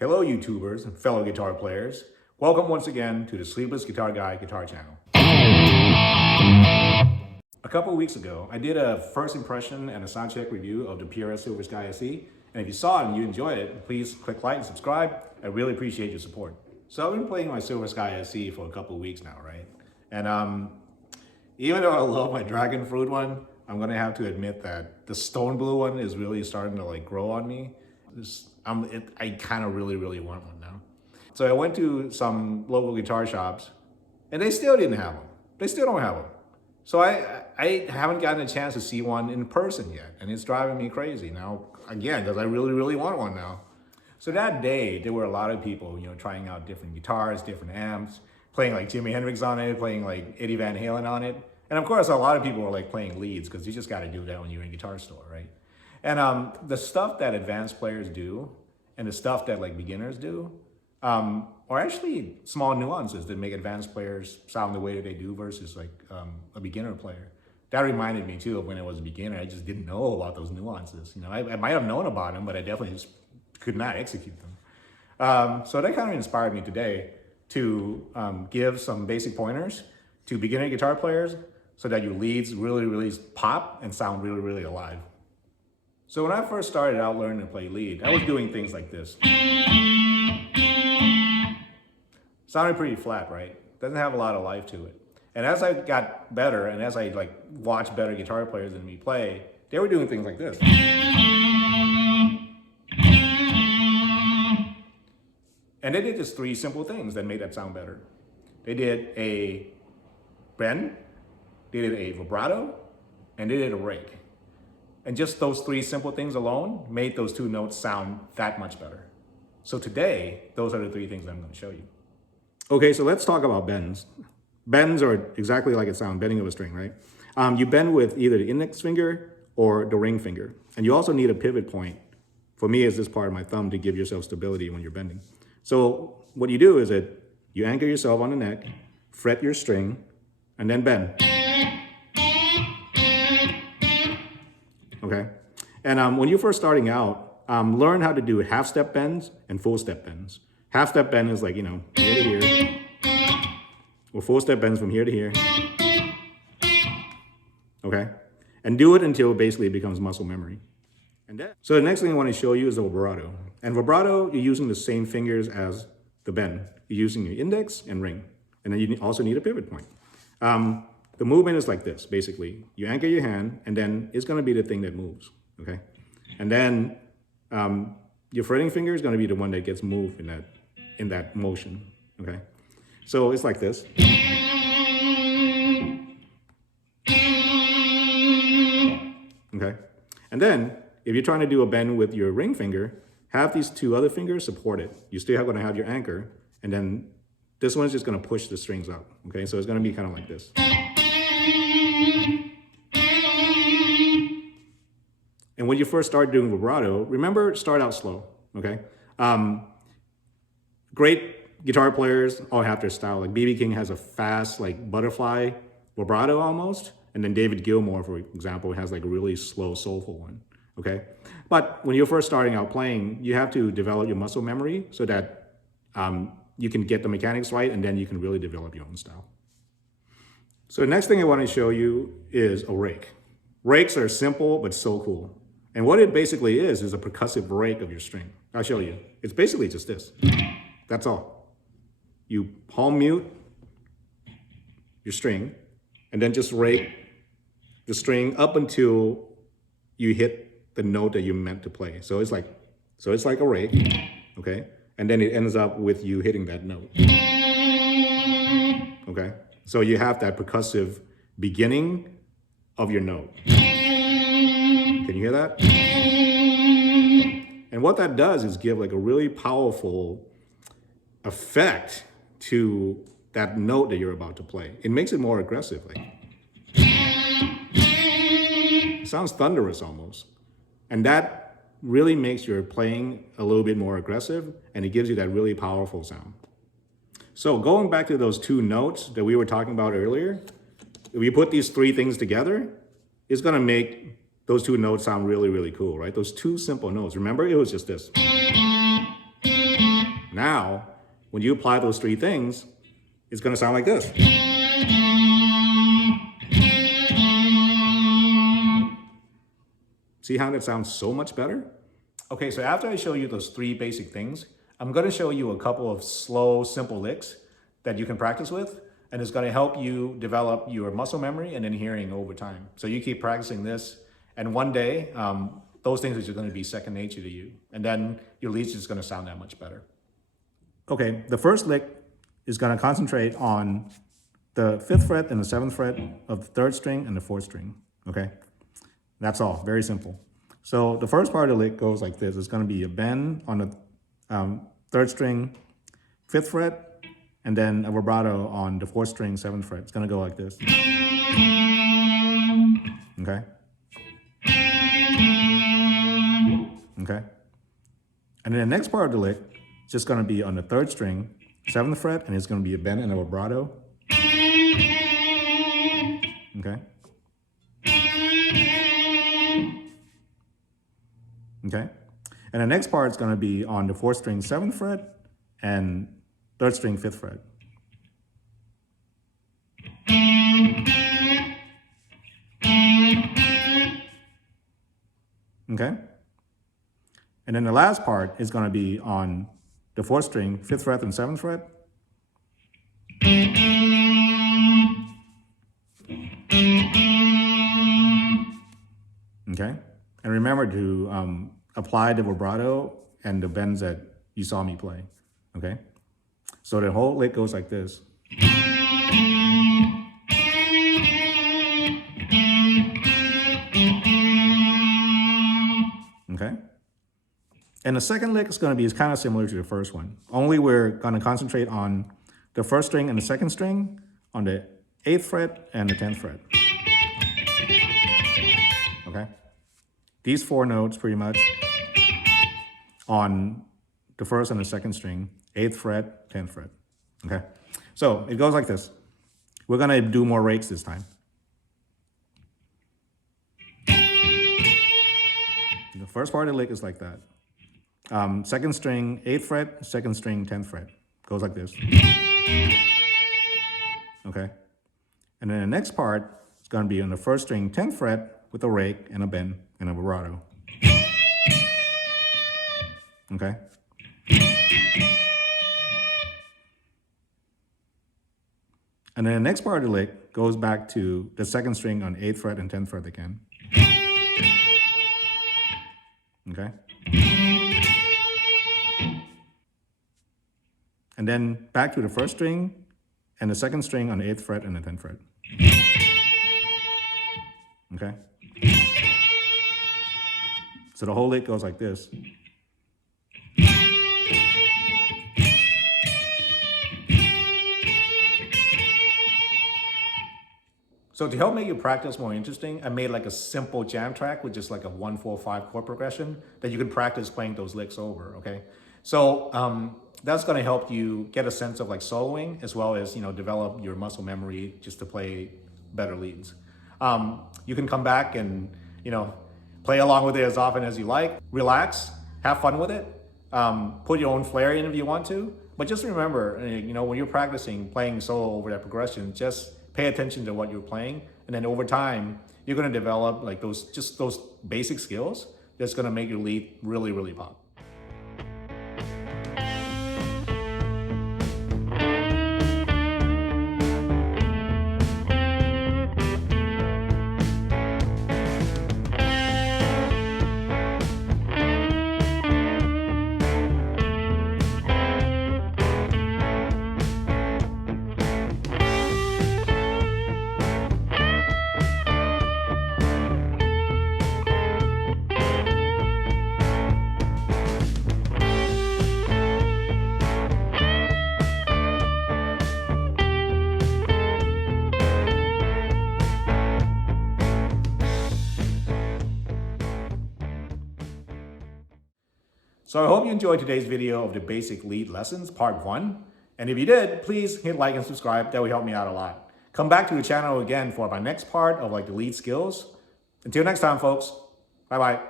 Hello YouTubers and fellow guitar players. Welcome once again to the Sleepless Guitar Guy guitar channel. A couple of weeks ago, I did a first impression and a sound check review of the PRS Silver Sky SE. And if you saw it and you enjoyed it, please click like and subscribe. I really appreciate your support. So I've been playing my Silver Sky SE for a couple of weeks now, right? And even though I love my Dragon Fruit one, I'm gonna have to admit that the Stone Blue one is really starting to grow on me. I kind of really want one now. So I went to some local guitar shops and they still didn't have them. They still don't have them. So I haven't gotten a chance to see one in person yet. And it's driving me crazy now, again, because I really want one now. So that day, there were a lot of people, trying out different guitars, different amps, playing like Jimi Hendrix on it, playing like Eddie Van Halen on it. And of course, a lot of people were playing leads because you just got to do that when you're in a guitar store, right? And the stuff that advanced players do and the stuff that beginners do are actually small nuances that make advanced players sound the way that they do versus a beginner player. That reminded me too of when I was a beginner. I just didn't know about those nuances. I might have known about them, but I definitely just could not execute them. So that kind of inspired me today to give some basic pointers to beginner guitar players so that your leads really pop and sound really alive. So when I first started out learning to play lead, I was doing things like this. Sounded pretty flat, right? Doesn't have a lot of life to it. And as I got better and as I watched better guitar players than me play, they were doing things like this. And they did just three simple things that made that sound better. They did a bend, they did a vibrato, and they did a rake. And just those three simple things alone made those two notes sound that much better. So today, those are the three things I'm going to show you. Okay, so let's talk about bends. Bends are exactly like it sounds, bending of a string, right? You bend with either the index finger or the ring finger. And you also need a pivot point. For me, it's this part of my thumb to give yourself stability when you're bending. So what you do is that you anchor yourself on the neck, fret your string, and then bend. Okay? And when you're first starting out, learn how to do half-step bends and full-step bends. Half-step bend is here to here. Or full-step bends from here to here. Okay? And do it until basically it becomes muscle memory. So the next thing I want to show you is a vibrato. And vibrato, you're using the same fingers as the bend. You're using your index and ring. And then you also need a pivot point. The movement is like this, basically. You anchor your hand, and then it's going to be the thing that moves, okay? And then your fretting finger is going to be the one that gets moved in that motion, okay? So it's like this. Okay? And then, if you're trying to do a bend with your ring finger, have these two other fingers support it. You still going to have your anchor, and then this one's just going to push the strings up, okay? So it's going to be kind of like this. And when you first start doing vibrato, remember, start out slow, okay? Great guitar players all have their style. B.B. King has a fast, butterfly vibrato almost. And then David Gilmour, for example, has a really slow, soulful one, okay? But when you're first starting out playing, you have to develop your muscle memory so that you can get the mechanics right, and then you can really develop your own style. So the next thing I want to show you is a rake. Rakes are simple, but so cool. And what it basically is a percussive rake of your string. I'll show you. It's basically just this. That's all. You palm mute your string, and then just rake the string up until you hit the note that you meant to play. So it's like a rake, okay? And then it ends up with you hitting that note. Okay? So you have that percussive beginning of your note. Can you hear that? And what that does is give a really powerful effect to that note that you're about to play. It makes it more aggressive. It sounds thunderous almost. And that really makes your playing a little bit more aggressive, and it gives you that really powerful sound. So going back to those two notes that we were talking about earlier, if you put these three things together, it's going to make those two notes sound really cool, right? Those two simple notes. Remember, it was just this. Now, when you apply those three things, it's going to sound like this. See how that sounds so much better? Okay, so after I show you those three basic things, I'm going to show you a couple of slow, simple licks that you can practice with, and it's going to help you develop your muscle memory and then hearing over time. So you keep practicing this, and one day, those things are just going to be second nature to you, and then your lead's just going to sound that much better. Okay, the first lick is going to concentrate on the 5th fret and the 7th fret of the 3rd string and the 4th string, okay? That's all, very simple. So the first part of the lick goes like this. It's going to be a bend on the 3rd string, 5th fret, and then a vibrato on the 4th string, 7th fret. It's going to go like this. Okay? Okay? And then the next part of the lick is just going to be on the 3rd string, 7th fret, and it's going to be a bend and a vibrato. Okay? Okay? And the next part is going to be on the 4th string, 7th fret, and 3rd string, 5th fret. Okay? And then the last part is going to be on the 4th string, 5th fret, and 7th fret. Okay? And remember to apply the vibrato and the bends that you saw me play. Okay? So the whole lick goes like this. Okay? And the second lick is going to be kind of similar to the first one. Only we're going to concentrate on the 1st string and the 2nd string, on the 8th fret and the 10th fret. Okay? These 4 notes pretty much on the 1st and the 2nd string, 8th fret, 10th fret. Okay? So it goes like this. We're going to do more rakes this time. The first part of the lick is like that. 2nd string, 8th fret, 2nd string, 10th fret. Goes like this. Okay? And then the next part is going to be on the 1st string, 10th fret, with a rake and a bend and a vibrato. Okay? And then the next part of the lick goes back to the 2nd string on 8th fret and 10th fret again. Okay? And then back to the 1st string and the 2nd string on the 8th fret and the 10th fret. Okay? So the whole lick goes like this. So to help make your practice more interesting, I made like a simple jam track with just like a 1-4-5 chord progression that you can practice playing those licks over, okay? So that's gonna help you get a sense of like soloing as well as, develop your muscle memory just to play better leads. You can come back and, play along with it as often as you like, relax, have fun with it, put your own flair in if you want to, but just remember, when you're practicing playing solo over that progression, just pay attention to what you're playing, and then over time, you're gonna develop like those basic skills that's gonna make your lead really, really pop. So I hope you enjoyed today's video of the basic lead lessons, part 1. And if you did, please hit like and subscribe. That would help me out a lot. Come back to the channel again for my next part of like the lead skills. Until next time, folks. Bye-bye.